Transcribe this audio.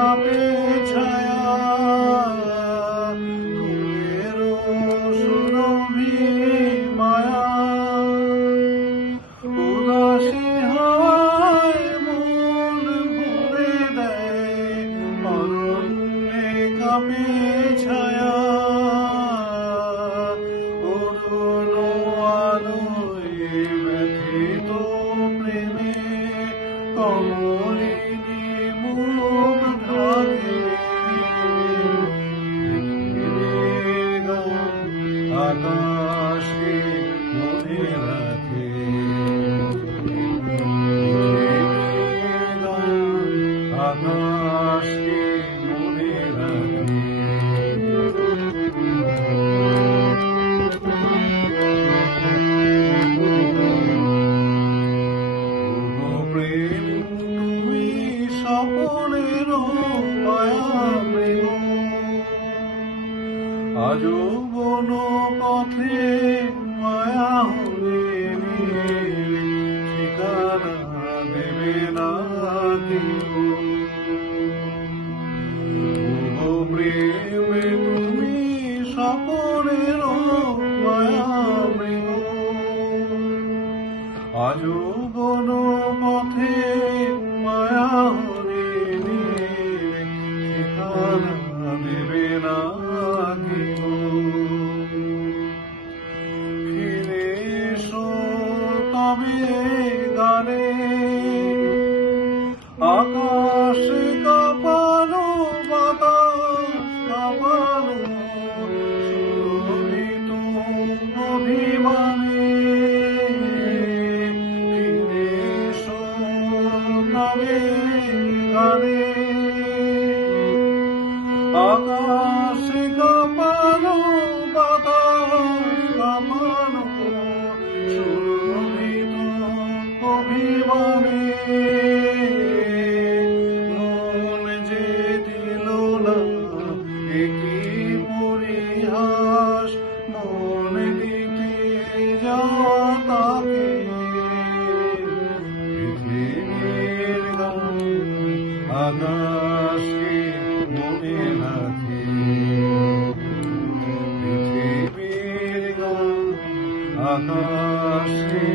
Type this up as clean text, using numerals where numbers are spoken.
কাপে ছায়া ফুলেরও সুরভি মায়া উদাসী হায় মন ভরে দেয় অরণ্যে কাপে ছায়া অরুণ আলোয় ব্যথিত প্রেমে কমলিনী মুখ ঢাকে আকাশকে মনে রাখে আকাশকে মনে রাখে স্বপনের মায়ামৃগ আজও বন পথে মায়া হলে ঠিকানা দেবে না প্রেমে তুমি স্বপনের মায়ামৃগ আজও বন পথে মায়া হলে ঠিকানা দেবে না ফিরে এসো তবে গানে আকাশ কাঁপানো বাতাস কাঁপানো সুরভিত অভিমানে গানে আকাশ কাঁপানো বাতাস কাঁপানো সুরভিত অভিমানে মন যে দিল না একই পরিহাস মন দিতে যাওয়া তাকে আকাশকে মনে রাখে পৃথিবীর গান আকাশকে